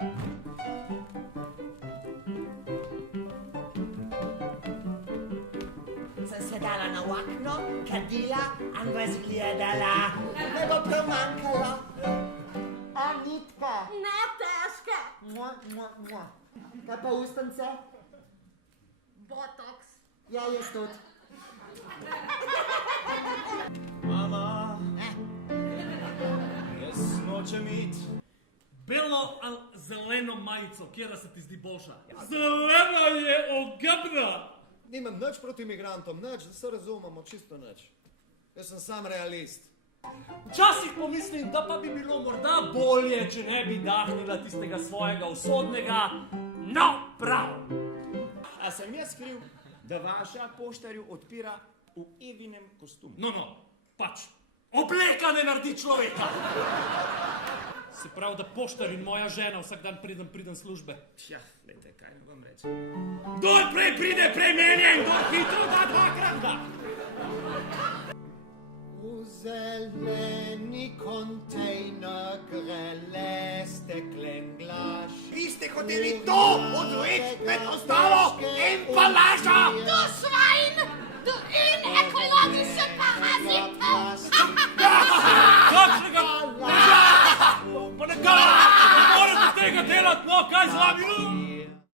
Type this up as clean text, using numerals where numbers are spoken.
Sem se dala na okno, kadila, an vas gledala. Ne bo premanjkalo. Anitka. Ne težke. Kaj pa ustnice? Botox. Ja, jaz tudi. Mama, jaz nočem iti. Belo ali zeleno majico, kjera se ti zdi boljša? Zelena je ogabna! Nimam nič proti imigrantom, nič, da se razumemo, čisto nič. Jaz sem sam realist. Včasih pomislim, da pa bi bilo morda bolje, če ne bi dahnila tistega svojega usodnega no prav. A sem jaz kriv, da vaša poštarju odpira v Evinem kostumu? No, pač, obleka ne naredi človeka. Se pravi, da poštar in moja žena vsak dan pridem službe. Tja, lejte, kaj ne vam reči. Kdor prej pride, prej menje in kdor hitro da dvakrat da. V zeleni kontejner grele steklen glaš. Vi ste hoteli to odvreči med ostalo embalažo! Tu sva!